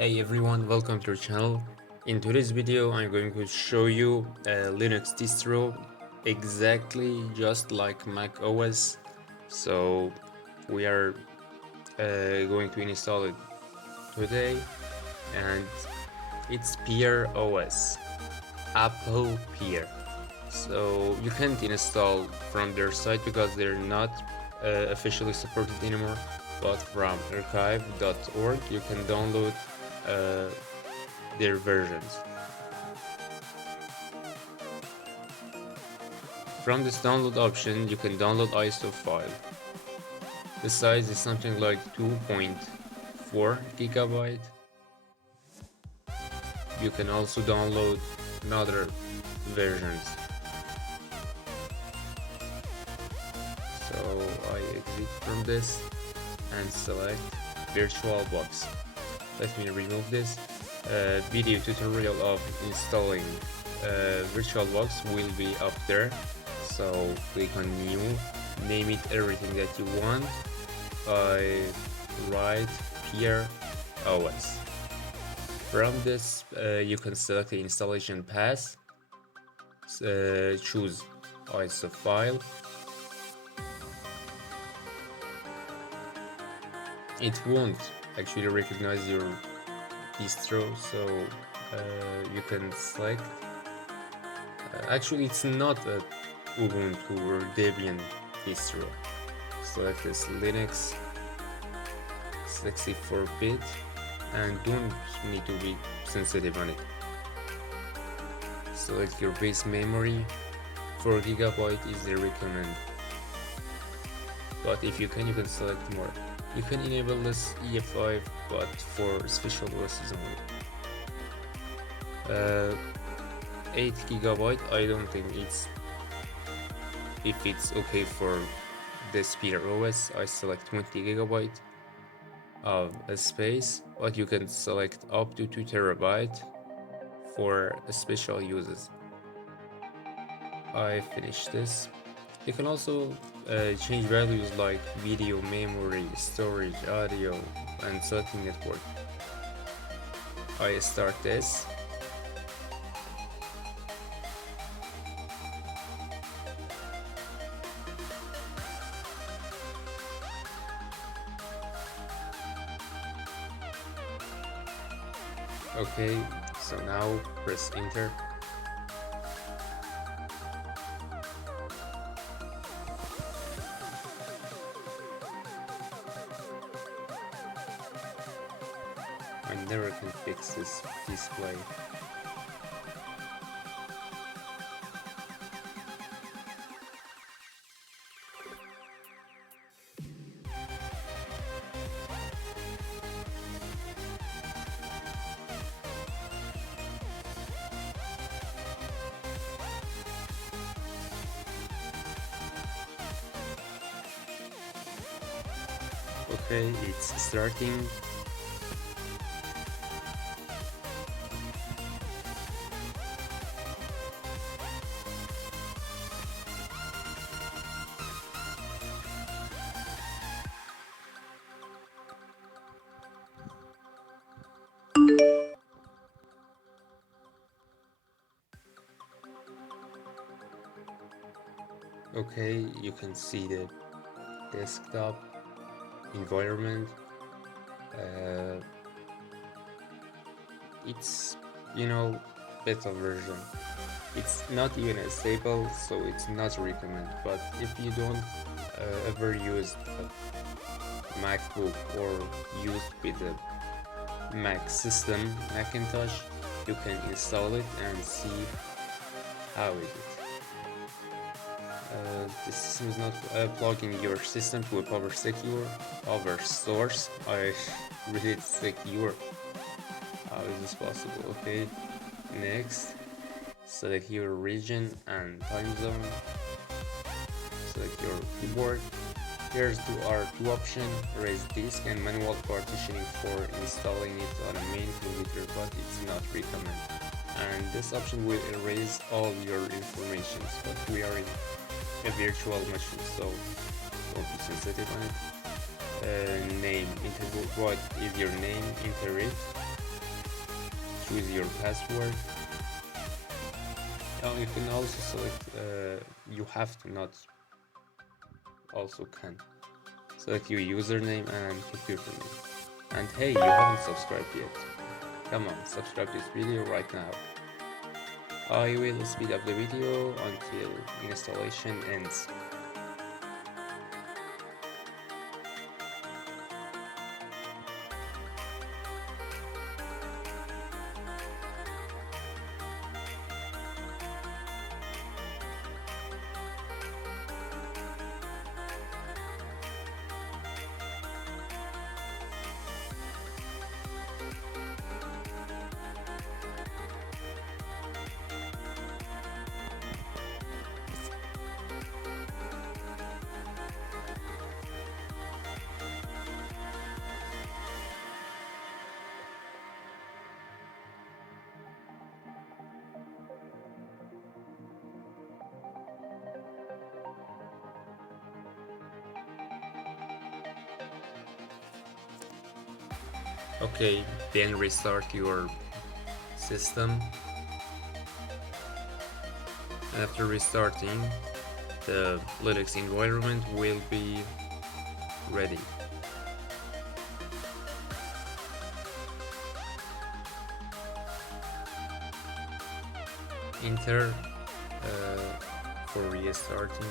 Hey everyone, welcome to our channel. In today's video, I'm going to show you a Linux distro exactly just like macOS. So we are going to install it today, and it's Peer OS, Apple Peer. So you can't install from their site because they're not officially supported anymore. But from archive.org, you can download uh, their versions. From this download option, you can download ISO file. The size is something like 2.4 gigabyte. You can also download another versions. So I exit from this and select VirtualBox. Let me remove this. Video tutorial of installing VirtualBox will be up there. So click on new, name it everything that you want. I write Peer OS. From this, you can select the installation path. Choose ISO file. It won't actually recognize your distro, so you can select. Actually, it's not a Ubuntu or Debian distro. Select this Linux 64-bit and don't need to be sensitive on it. Select your base memory. 4 gigabyte is the recommend, but if you can select more. You can enable this EF5, but for special OSs only. 8 gigabyte, I don't think if it's okay for this Peer OS. I select 20 gigabyte of space, but you can select up to 2 terabyte for special uses. I finished this. You can also change values like video, memory, storage, audio, and certain network. I start this. Okay, so now press enter. I never can fix this display. Okay, it's starting. Okay, you can see the desktop environment. It's beta version. It's not even stable, so it's not recommended. But if you don't ever use a MacBook or used with a Mac system, Macintosh, you can install it and see how it is. The system is not plugging your system to a power source. I really secure. How is this possible? Okay, next, select your region and time zone. Select your keyboard. Here's two options: erase disk and manual partitioning for installing it on a main computer, but it's not recommended. And this option will erase all your information, but we are in a virtual machine, so don't be sensitive on it. Name, enter what is your name, enter it. choose your password. You can also select, you have to not, also can select your username and computer name. And hey, you haven't subscribed yet. Come on, subscribe to this video right now. I will speed up the video until installation ends. Okay, then restart your system. After restarting, the Linux environment will be ready. Enter for restarting.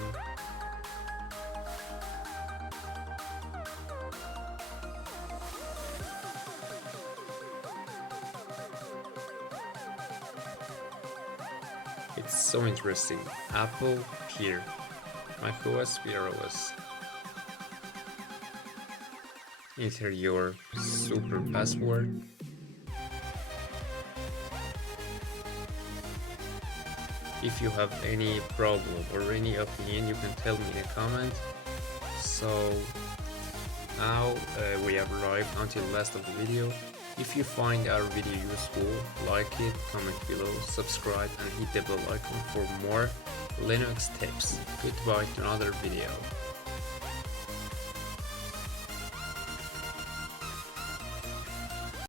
It's so interesting. Apple here, MacOS, iOS. Enter your super password. If you have any problem or any opinion, you can tell me in a comment. So now we have arrived until the last of the video. If you find our video useful, like it, comment below, subscribe and hit the bell icon for more Linux tips. Goodbye to another video.